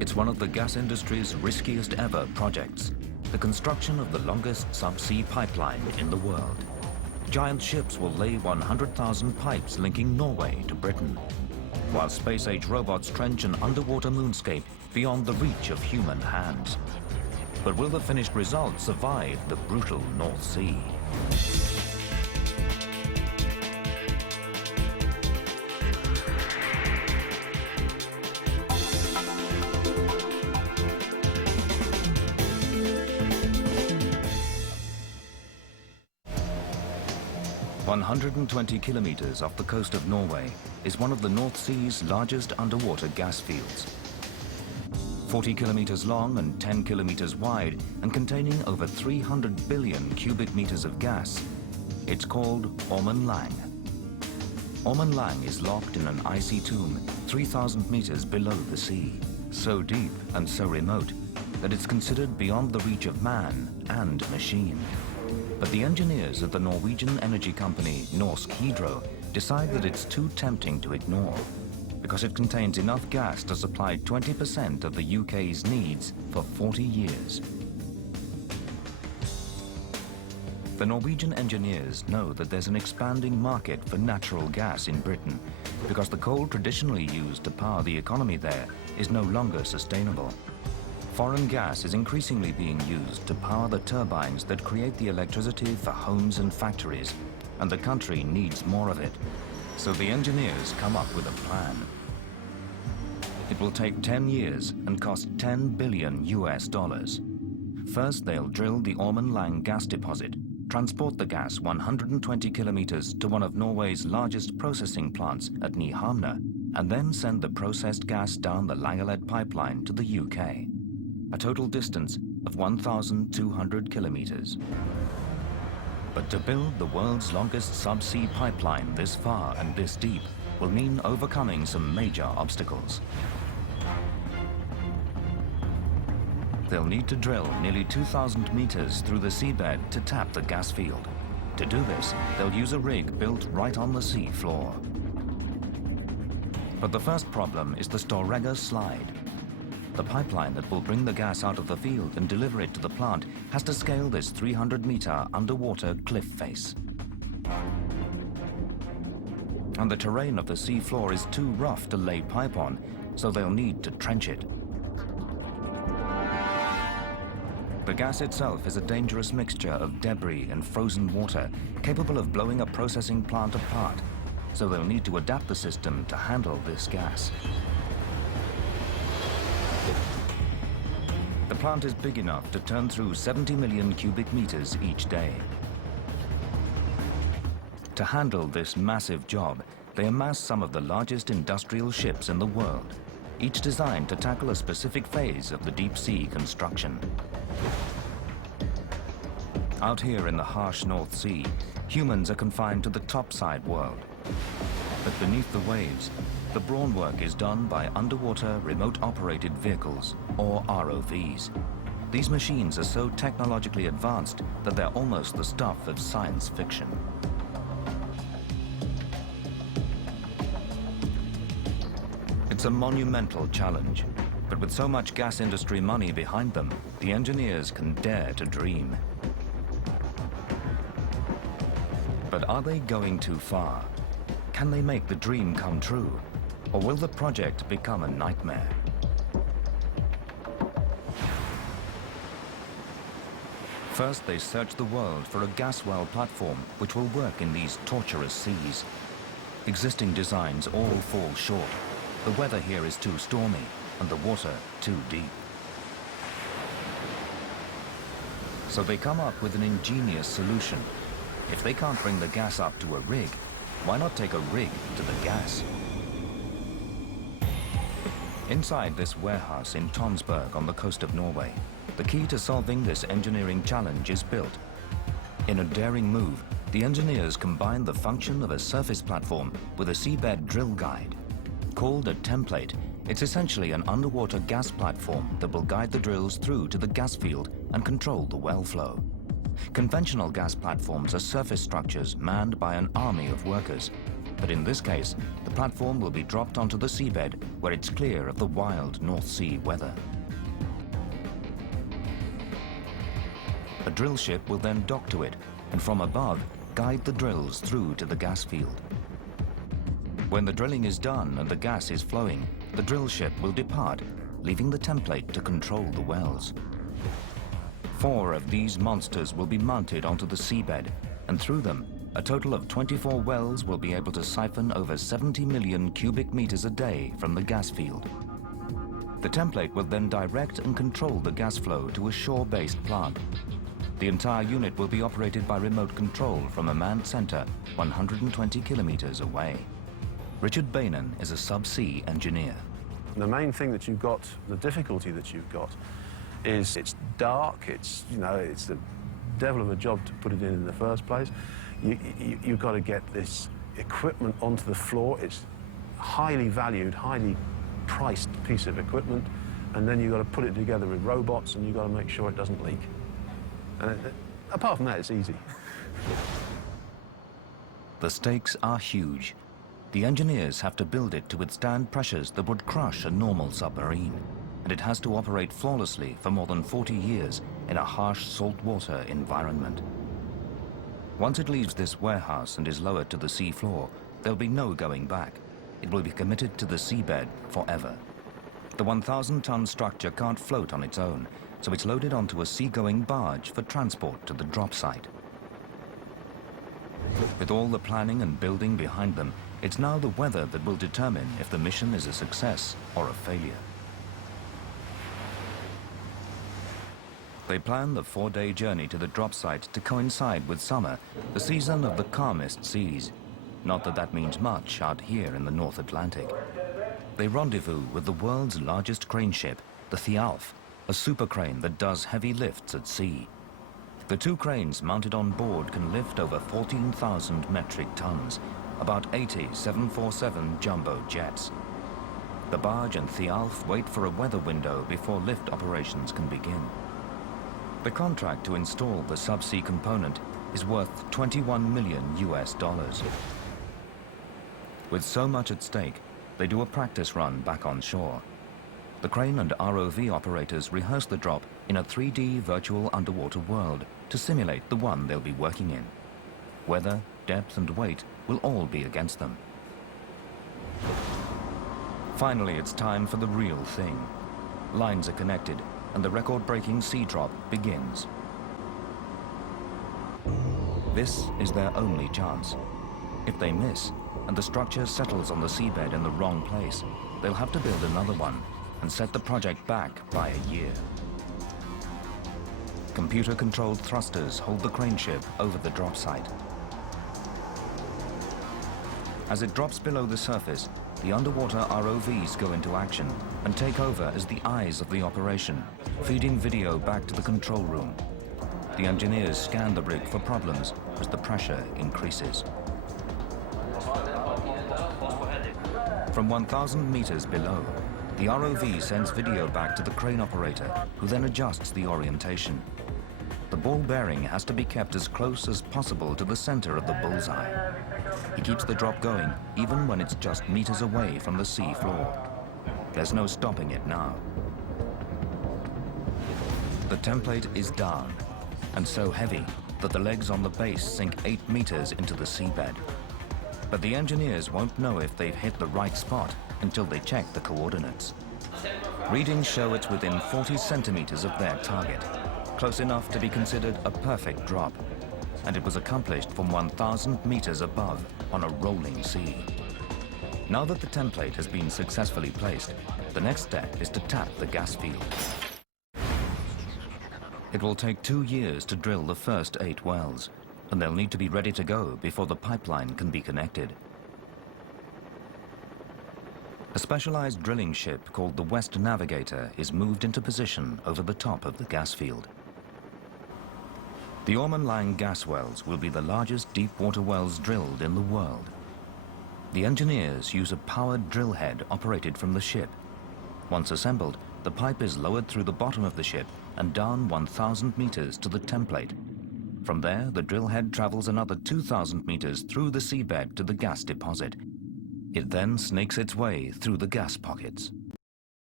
It's one of the gas industry's riskiest ever projects, the construction of the longest subsea pipeline in the world. Giant ships will lay 100,000 pipes linking Norway to Britain, while space-age robots trench an underwater moonscape beyond the reach of human hands. But will the finished result survive the brutal North Sea? 120 kilometers off the coast of Norway is one of the North Sea's largest underwater gas fields. 40 kilometers long and 10 kilometers wide and containing over 300 billion cubic meters of gas, it's called Ormen Lange. Ormen Lange is locked in an icy tomb 3,000 meters below the sea, so deep and so remote that it's considered beyond the reach of man and machine. But the engineers at the Norwegian energy company Norsk Hydro decide that it's too tempting to ignore, because it contains enough gas to supply 20% of the UK's needs for 40 years. The Norwegian engineers know that there's an expanding market for natural gas in Britain, because the coal traditionally used to power the economy there is no longer sustainable. Foreign gas is increasingly being used to power the turbines that create the electricity for homes and factories, and the country needs more of it. So the engineers come up with a plan. It will take 10 years and cost $10 billion US. First, they'll drill the Ormen Lange gas deposit, transport the gas 120 kilometers to one of Norway's largest processing plants at Nyhamna, and then send the processed gas down the Langelet pipeline to the UK. A total distance of 1,200 kilometers. But to build the world's longest subsea pipeline this far and this deep will mean overcoming some major obstacles. They'll need to drill nearly 2,000 meters through the seabed to tap the gas field. To do this, they'll use a rig built right on the sea floor. But the first problem is the Storegga slide. The pipeline that will bring the gas out of the field and deliver it to the plant has to scale this 300-meter underwater cliff face. And the terrain of the sea floor is too rough to lay pipe on, so they'll need to trench it. The gas itself is a dangerous mixture of debris and frozen water, capable of blowing a processing plant apart, so they'll need to adapt the system to handle this gas. The plant is big enough to turn through 70 million cubic meters each day. To handle this massive job, they amass some of the largest industrial ships in the world, each designed to tackle a specific phase of the deep sea construction. Out here in the harsh North Sea, humans are confined to the topside world. But beneath the waves, the brawn work is done by underwater remote-operated vehicles, or ROVs. These machines are so technologically advanced that they're almost the stuff of science fiction. It's a monumental challenge, but with so much gas industry money behind them, the engineers can dare to dream. But are they going too far? Can they make the dream come true? Or will the project become a nightmare? First, they search the world for a gas well platform which will work in these torturous seas. Existing designs all fall short. The weather here is too stormy and the water too deep. So they come up with an ingenious solution. If they can't bring the gas up to a rig, why not take a rig to the gas? Inside this warehouse in Tonsberg on the coast of Norway, the key to solving this engineering challenge is built. In a daring move, the engineers combine the function of a surface platform with a seabed drill guide. Called a template, it's essentially an underwater gas platform that will guide the drills through to the gas field and control the well flow. Conventional gas platforms are surface structures manned by an army of workers. But in this case, the platform will be dropped onto the seabed where it's clear of the wild North Sea weather. A drill ship will then dock to it and from above guide the drills through to the gas field. When the drilling is done and the gas is flowing, the drill ship will depart, leaving the template to control the wells. 4 of these monsters will be mounted onto the seabed, and through them, a total of 24 wells will be able to siphon over 70 million cubic meters a day from the gas field. The template will then direct and control the gas flow to a shore-based plant. The entire unit will be operated by remote control from a manned center 120 kilometers away. Richard Bainan is a subsea engineer. The main thing that you've got, the difficulty that you've got, is it's dark, it's the devil of a job to put it in the first place. You've got to get this equipment onto the floor. It's highly valued, highly priced piece of equipment, and then you've got to put it together with robots, and you've got to make sure it doesn't leak. And apart from that, it's easy. The stakes are huge. The engineers have to build it to withstand pressures that would crush a normal submarine, and it has to operate flawlessly for more than 40 years in a harsh saltwater environment. Once it leaves this warehouse and is lowered to the sea floor, there'll be no going back. It will be committed to the seabed forever. The 1,000-ton structure can't float on its own, so it's loaded onto a seagoing barge for transport to the drop site. With all the planning and building behind them, it's now the weather that will determine if the mission is a success or a failure. They plan the 4-day journey to the drop site to coincide with summer, the season of the calmest seas. Not that that means much out here in the North Atlantic. They rendezvous with the world's largest crane ship, the Thialf, a super crane that does heavy lifts at sea. The 2 cranes mounted on board can lift over 14,000 metric tons, about 80 747 jumbo jets. The barge and Thialf wait for a weather window before lift operations can begin. The contract to install the subsea component is worth $21 million US. With so much at stake, they do a practice run back on shore. The crane and ROV operators rehearse the drop in a 3D virtual underwater world to simulate the one they'll be working in. Weather, depth and weight will all be against them. Finally, it's time for the real thing. Lines are connected and the record-breaking sea drop begins. This is their only chance. If they miss and the structure settles on the seabed in the wrong place, they'll have to build another one and set the project back by a year. Computer-controlled thrusters hold the crane ship over the drop site. As it drops below the surface, the underwater ROVs go into action and take over as the eyes of the operation, feeding video back to the control room. The engineers scan the rig for problems as the pressure increases. From 1,000 meters below, the ROV sends video back to the crane operator, who then adjusts the orientation. The ball bearing has to be kept as close as possible to the center of the bullseye. He keeps the drop going even when it's just meters away from the sea floor. There's no stopping it now. The template is down, and so heavy that the legs on the base sink 8 meters into the seabed. But the engineers won't know if they've hit the right spot until they check the coordinates. Readings show it's within 40 centimeters of their target, close enough to be considered a perfect drop. And it was accomplished from 1,000 meters above on a rolling sea. Now that the template has been successfully placed, the next step is to tap the gas field. It will take 2 years to drill the first 8 wells, and they'll need to be ready to go before the pipeline can be connected. A specialized drilling ship called the West Navigator is moved into position over the top of the gas field. The Orman Lang gas wells will be the largest deep-water wells drilled in the world. The engineers use a powered drill head operated from the ship. Once assembled, the pipe is lowered through the bottom of the ship and down 1,000 meters to the template. From there, the drill head travels another 2,000 meters through the seabed to the gas deposit. It then snakes its way through the gas pockets.